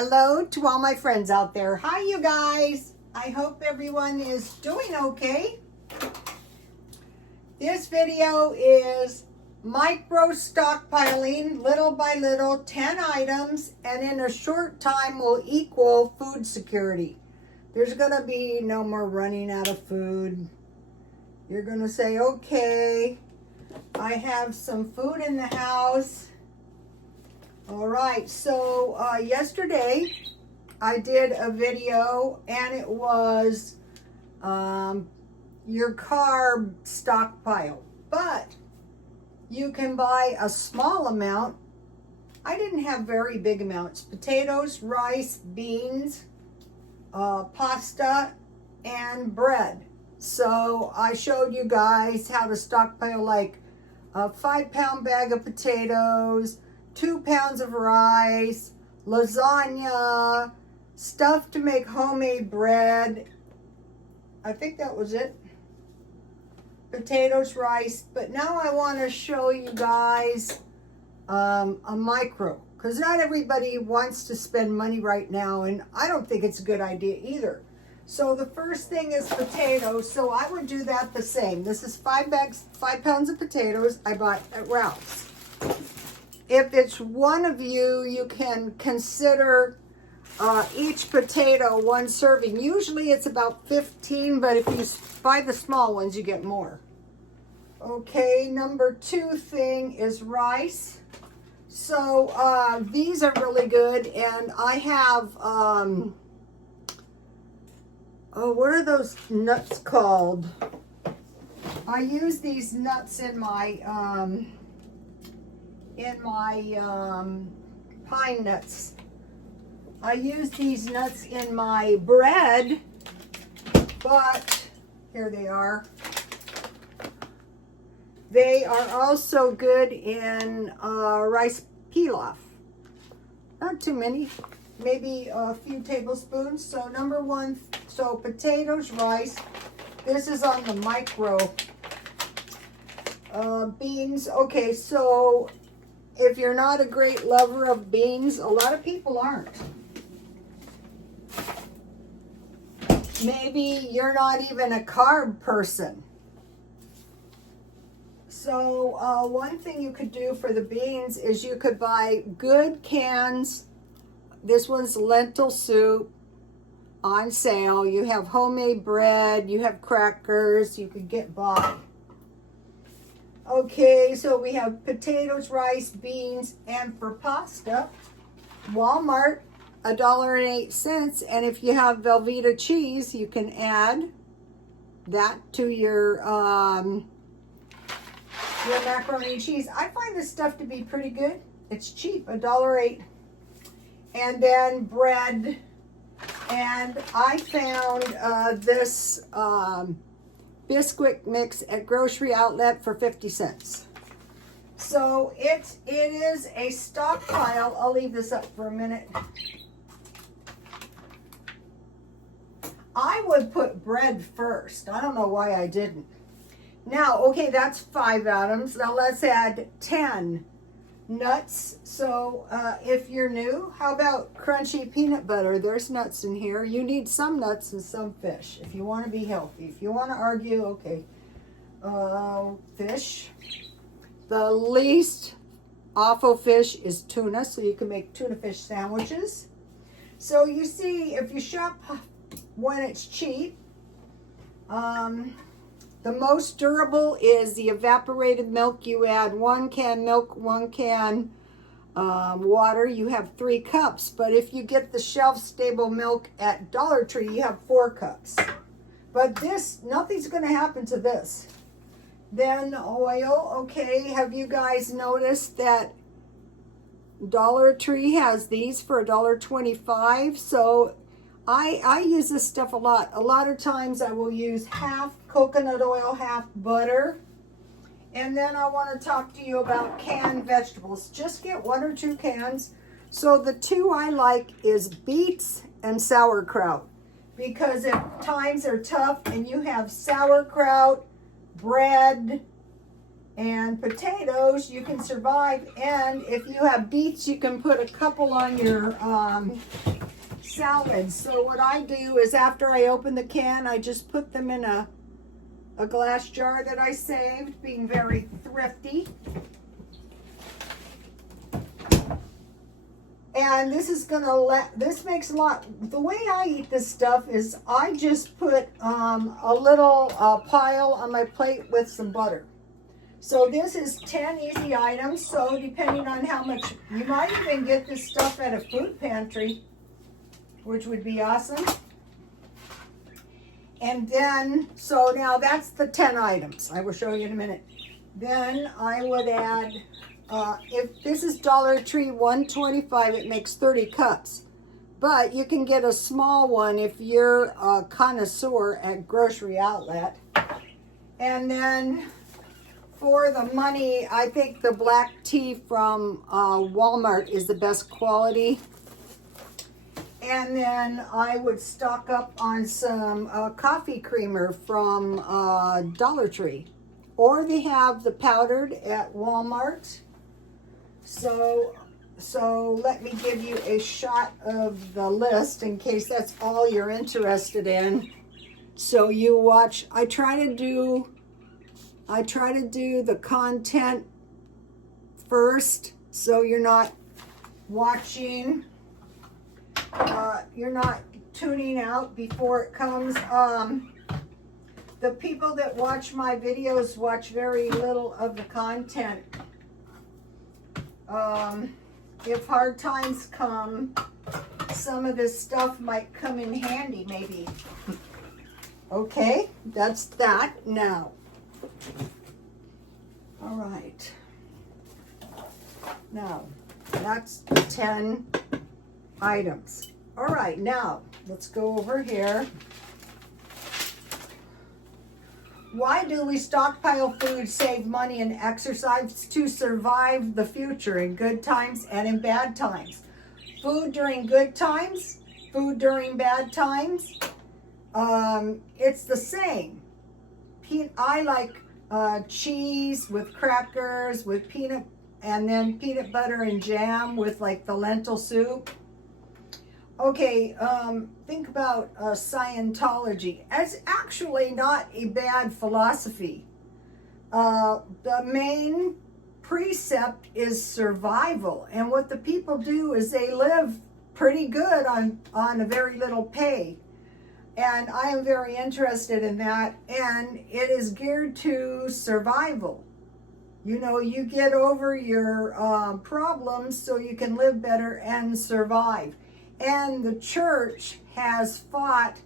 Hello to all my friends out there. Hi, you guys. I hope everyone is doing okay. This video is micro stockpiling, little by little, 10 items, and in a short time will equal food security. There's going to be no more running out of food. You're going to say, okay, I have some food in the house. All right, so yesterday I did a video and it was your carb stockpile, but you can buy a small amount. I didn't have very big amounts: potatoes, rice, beans, pasta, and bread. So I showed you guys how to stockpile like a 5-pound bag of potatoes, 2 pounds of rice, lasagna, stuff to make homemade bread. I think that was it. Potatoes, rice. But now I want to show you guys a micro, because not everybody wants to spend money right now, and I don't think it's a good idea either. So the first thing is potatoes. So I would do that the same. This is 5 pounds of potatoes I bought at Ralph's. If it's one of you, you can consider each potato 1 serving. Usually it's about 15, but if you buy the small ones, you get more. Okay, number 2 thing is rice. So these are really good, and I have, what are those nuts called? I use these nuts in my pine nuts. I use these nuts in my bread, but here they are. They are also good in rice pilaf. Not too many, maybe a few tablespoons. So number 1, so potatoes, rice. This is on the micro. Beans. Okay, so if you're not a great lover of beans, a lot of people aren't. Maybe you're not even a carb person. So one thing you could do for the beans is you could buy good cans. This one's lentil soup on sale. You have homemade bread, you have crackers, you could get by. Okay, so we have potatoes, rice, beans, and for pasta, Walmart, $1.08. And if you have Velveeta cheese, you can add that to your macaroni and cheese. I find this stuff to be pretty good. It's cheap, $1.08. And then bread. And I found this Bisquick mix at Grocery Outlet for 50 cents. So it is a stockpile. I'll leave this up for a minute. I would put bread first. I don't know why I didn't. Now, okay, that's 5 items. Now let's add 10 nuts. So if you're new, how about crunchy peanut butter? There's nuts in here. You need some nuts and some fish if you want to be healthy. If you want to argue, okay. Fish. The least awful fish is tuna, so you can make tuna fish sandwiches. So you see, if you shop when it's cheap, the most durable is the evaporated milk. You add 1 can milk, 1 can water. You have 3 cups. But if you get the shelf-stable milk at Dollar Tree, you have 4 cups. But this, nothing's going to happen to this. Then oil. Okay, have you guys noticed that Dollar Tree has these for $1.25? So I use this stuff a lot. A lot of times I will use half coconut oil, half butter. And then I want to talk to you about canned vegetables. Just get 1 or 2 cans. So the 2 I like is beets and sauerkraut. Because if times are tough and you have sauerkraut, bread, and potatoes, you can survive. And if you have beets, you can put a couple on your salads. So what I do is after I open the can, I just put them in a glass jar that I saved, being very thrifty. And this is this makes a lot, the way I eat this stuff is I just put a little pile on my plate with some butter. So this is 10 easy items, so depending on how much, you might even get this stuff at a food pantry, which would be awesome. And then, so now that's the 10 items. I will show you in a minute. Then I would add, if this is Dollar Tree $1.25, it makes 30 cups. But you can get a small one if you're a connoisseur at grocery outlet. And then for the money, I think the black tea from Walmart is the best quality. And then I would stock up on some coffee creamer from Dollar Tree. Or they have the powdered at Walmart. So let me give you a shot of the list in case that's all you're interested in. So you watch, I try to do the content first, so you're not watching, you're not tuning out before it comes. The people that watch my videos watch very little of the content. If hard times come, some of this stuff might come in handy, maybe. Okay, that's that now. All right. Now, that's 10 items. All right, now, let's go over here. Why do we stockpile food, save money, and exercise? To survive the future in good times and in bad times. Food during good times, food during bad times, it's the same. I like cheese with crackers, with peanut, and then peanut butter and jam with like the lentil soup. Okay, think about Scientology. It's actually not a bad philosophy. The main precept is survival. And what the people do is they live pretty good on a very little pay. And I am very interested in that. And it is geared to survival. You know, you get over your problems so you can live better and survive. And the church has fought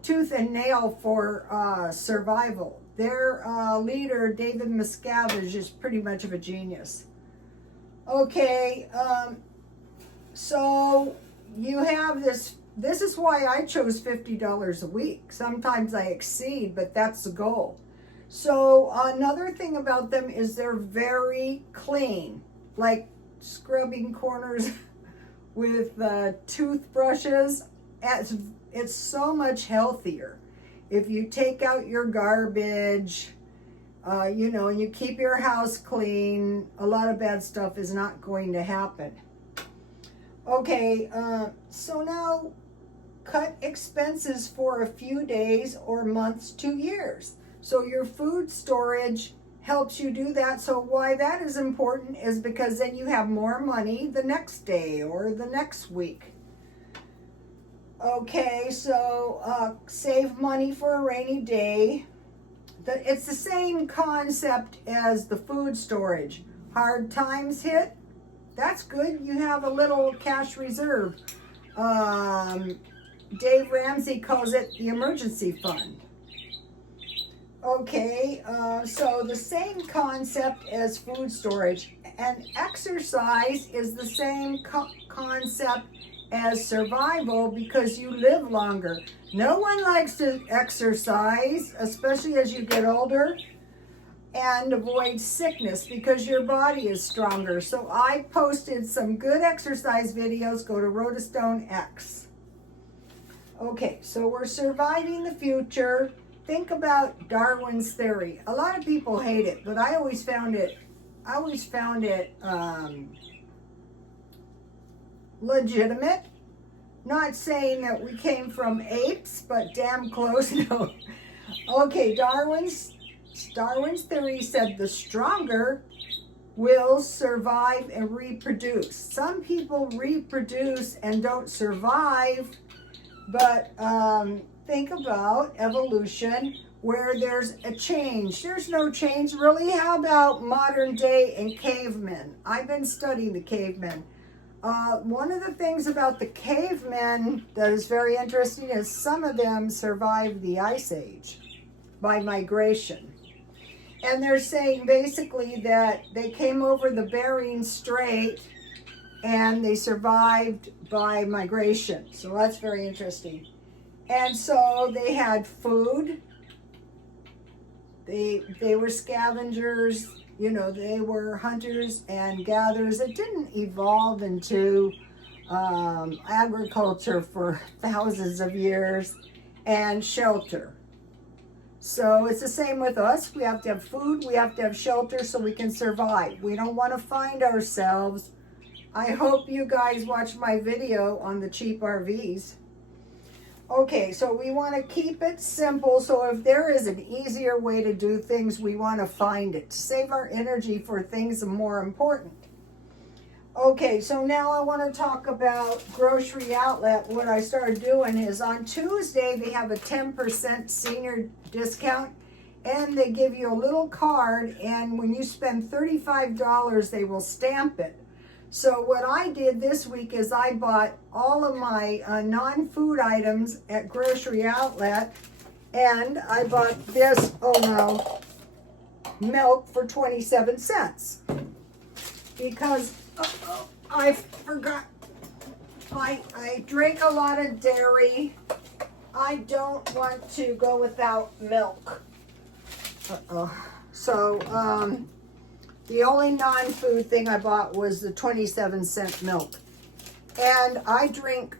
tooth and nail for survival. Their leader, David Miscavige, is pretty much of a genius. Okay, so you have this. This is why I chose $50 a week. Sometimes I exceed, but that's the goal. So another thing about them is they're very clean, like scrubbing corners with toothbrushes. It's so much healthier if you take out your garbage, you know, and you keep your house clean. A lot of bad stuff is not going to happen. Okay, so now cut expenses for a few days or months to years. So your food storage helps you do that. So why that is important is because then you have more money the next day or the next week. Okay, so save money for a rainy day. It's the same concept as the food storage. Hard times hit, that's good. You have a little cash reserve. Dave Ramsey calls it the emergency fund. Okay, so the same concept as food storage, and exercise is the same concept as survival because you live longer. No one likes to exercise, especially as you get older, and avoid sickness because your body is stronger. So I posted some good exercise videos. Go to Rotostone X. Okay, so we're surviving the future. Think about Darwin's theory. A lot of people hate it, but I always found it legitimate. Not saying that we came from apes, but damn close. No. Okay, Darwin's theory said the stronger will survive and reproduce. Some people reproduce and don't survive, but think about evolution where there's a change. There's no change really. How about modern day and cavemen? I've been studying the cavemen. One of the things about the cavemen that is very interesting is some of them survived the Ice Age by migration. And they're saying basically that they came over the Bering Strait and they survived by migration. So that's very interesting. And so they had food. They were scavengers, you know, they were hunters and gatherers. It didn't evolve into agriculture for thousands of years, and shelter. So it's the same with us. We have to have food, we have to have shelter so we can survive. We don't want to find ourselves. I hope you guys watch my video on the cheap RVs. Okay, so we want to keep it simple. So if there is an easier way to do things, we want to find it. Save our energy for things more important. Okay, so now I want to talk about Grocery Outlet. What I started doing is on Tuesday, they have a 10% senior discount, and they give you a little card, and when you spend $35, they will stamp it. So what I did this week is I bought all of my non-food items at Grocery Outlet, and I bought this, milk for 27 cents. Because I forgot, I drink a lot of dairy. I don't want to go without milk. So, the only non-food thing I bought was the 27-cent milk. And I drink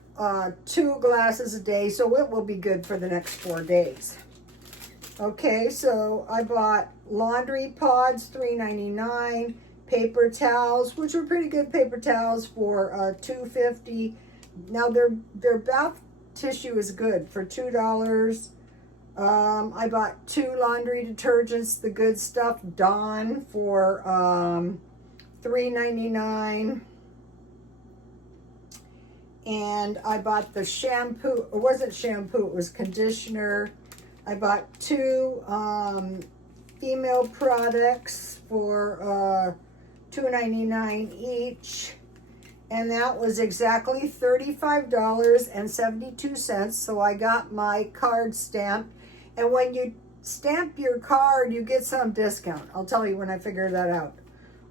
2 glasses a day, so it will be good for the next 4 days. Okay, so I bought laundry pods, $3.99, paper towels, which are pretty good paper towels for $2.50. Now their bath tissue is good for $2. I bought 2 laundry detergents, the good stuff, Dawn, for $3.99. And I bought the shampoo. It wasn't shampoo, it was conditioner. I bought 2 female products for $2.99 each. And that was exactly $35.72. So I got my card stamped. And when you stamp your card, you get some discount. I'll tell you when I figure that out.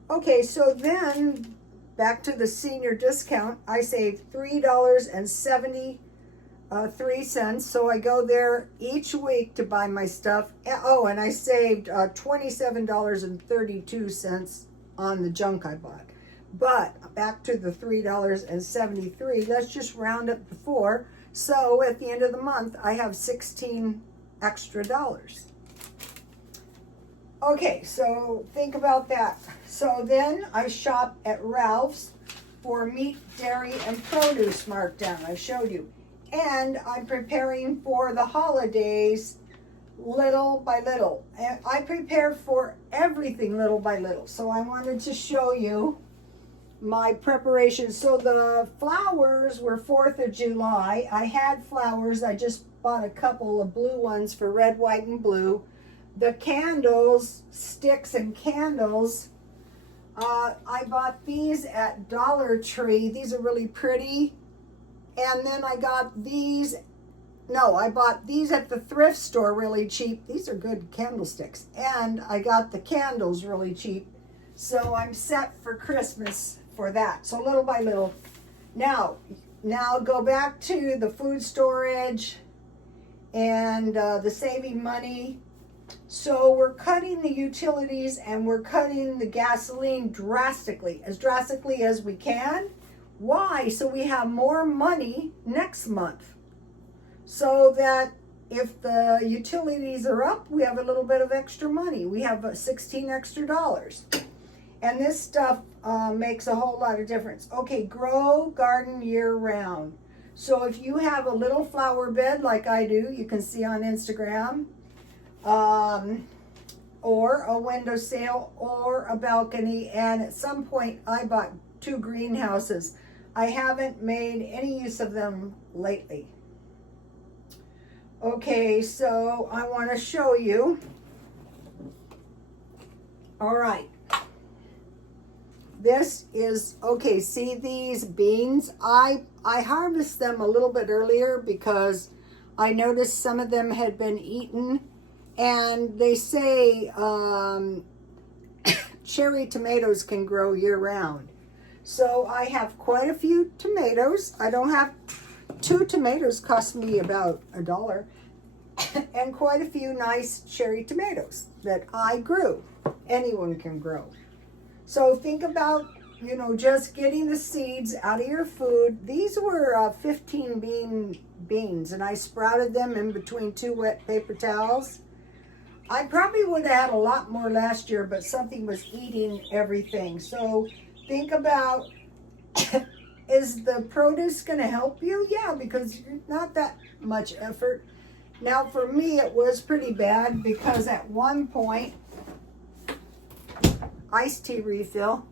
Okay, so then back to the senior discount. I saved $3.73. So I go there each week to buy my stuff. Oh, and I saved $27.32 on the junk I bought. But back to the $3.73. Let's just round up the 4. So at the end of the month, I have 16 extra dollars. Okay, so think about that. So then I shop at Ralph's for meat, dairy, and produce markdown. I showed you. And I'm preparing for the holidays little by little. And I prepare for everything little by little. So I wanted to show you my preparation. So the flowers were 4th of July. I had flowers. I just bought a couple of blue ones for red, white, and blue. The candles, sticks and candles, I bought these at Dollar Tree. These are really pretty. And then I got these. No, I bought these at the thrift store really cheap. These are good candlesticks. And I got the candles really cheap. So I'm set for Christmas for that. So little by little. Now go back to the food storage and the saving money. So we're cutting the utilities and we're cutting the gasoline drastically as we can. Why? So we have more money next month. So that if the utilities are up, we have a little bit of extra money. We have 16 extra dollars. And this stuff makes a whole lot of difference. Okay, grow garden year round. So if you have a little flower bed like I do, you can see on Instagram, or a windowsill or a balcony, and at some point I bought 2 greenhouses. I haven't made any use of them lately. Okay, so I want to show you. All right. This is, okay, see these beans? I harvest them a little bit earlier because I noticed some of them had been eaten, and they say cherry tomatoes can grow year round. So I have quite a few tomatoes. I don't have 2 tomatoes, cost me about $1, and quite a few nice cherry tomatoes that I grew. Anyone can grow. So think about, you know, just getting the seeds out of your food. These were 15 beans, and I sprouted them in between 2 wet paper towels. I probably would have had a lot more last year, but something was eating everything. So think about, is the produce going to help you? Yeah, because it's not that much effort. Now for me, it was pretty bad because at one point, iced tea refill.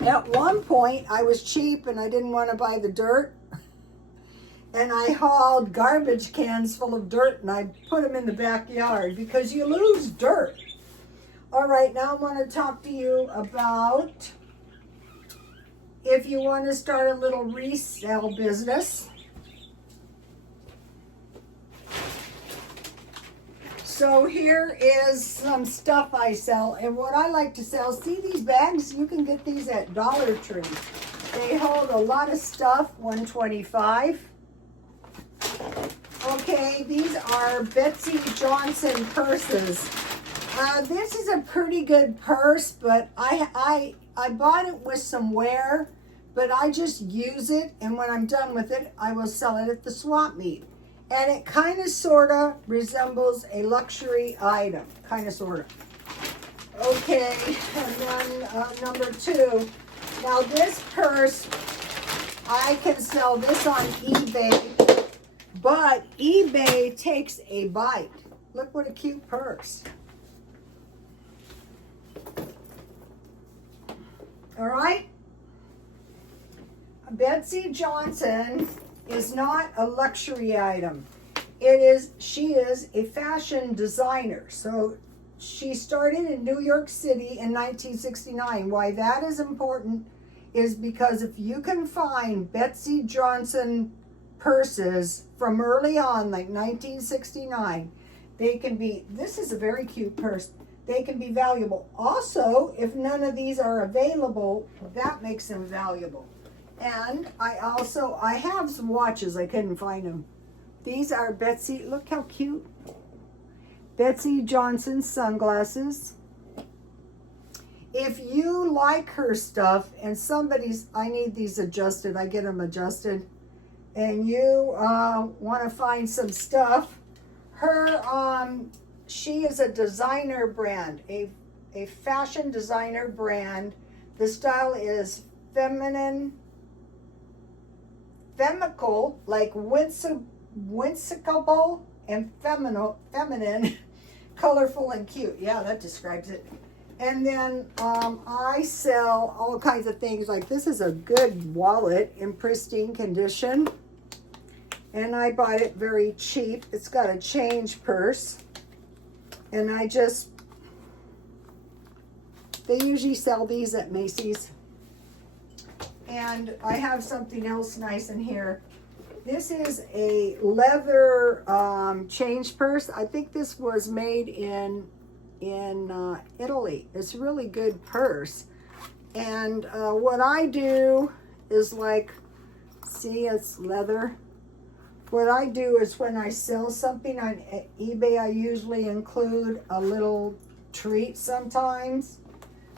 At one point, I was cheap and I didn't want to buy the dirt. And I hauled garbage cans full of dirt and I put them in the backyard because you lose dirt. All right, now I want to talk to you about if you want to start a little resale business. So here is some stuff I sell, and what I like to sell, see these bags? You can get these at Dollar Tree. They hold a lot of stuff, $1.25. Okay, these are Betsy Johnson purses. This is a pretty good purse, but I bought it with some wear, but I just use it, and when I'm done with it, I will sell it at the swap meet. And it kind of, sort of resembles a luxury item, kind of, sort of. Okay, and then number 2. Now this purse, I can sell this on eBay, but eBay takes a bite. Look what a cute purse. All right? Betsy Johnson is not a luxury item. She is a fashion designer. So she started in New York City in 1969. Why that is important is because if you can find Betsy Johnson purses from early on, like 1969, they can be, this is a very cute purse, they can be valuable. Also, if none of these are available, that makes them valuable. And I have some watches. I couldn't find them. These are Betsy, look how cute. Betsy Johnson sunglasses. If you like her stuff and I need these adjusted, I get them adjusted, and you want to find some stuff, she is a designer brand, a fashion designer brand. The style is feminine, femical, like whimsical and feminine, colorful and cute. Yeah, that describes it. And then I sell all kinds of things. Like this is a good wallet in pristine condition, and I bought it very cheap. It's got a change purse, and they usually sell these at Macy's. And I have something else nice in here. This is a leather change purse. I think this was made in Italy. It's a really good purse. And what I do is, like, see, it's leather. What I do is when I sell something on eBay, I usually include a little treat sometimes.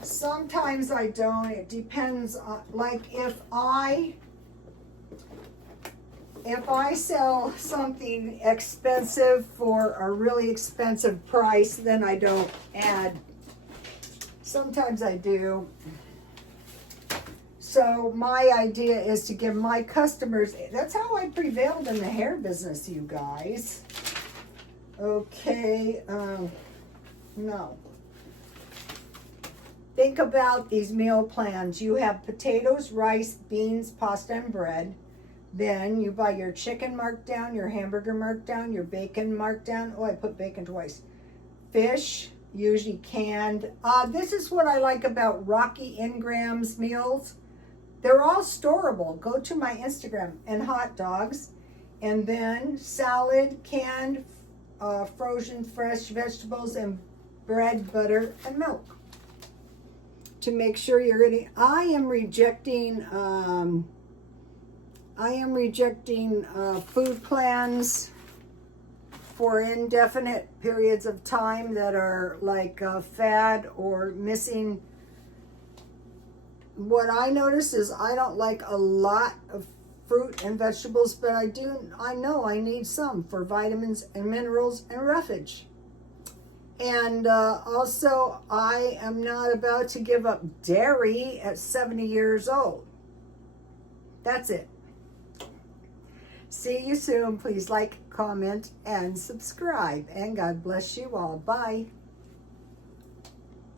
Sometimes I don't. It depends on, like, if I sell something expensive for a really expensive price, then I don't add. Sometimes I do. So my idea is to give my customers, that's how I prevailed in the hair business, you guys. Okay, no. Think about these meal plans. You have potatoes, rice, beans, pasta, and bread. Then you buy your chicken marked down, your hamburger marked down, your bacon marked down. Oh, I put bacon twice. Fish, usually canned. This is what I like about Rocky Ingram's meals. They're all storable. Go to my Instagram. And hot dogs. And then salad, canned, frozen fresh vegetables, and bread, butter, and milk. To make sure you're getting, I am rejecting food plans for indefinite periods of time that are like fad or missing. What I notice is I don't like a lot of fruit and vegetables, but I know I need some for vitamins and minerals and roughage. And also, I am not about to give up dairy at 70 years old. That's it. See you soon. Please like, comment, and subscribe. And God bless you all. Bye.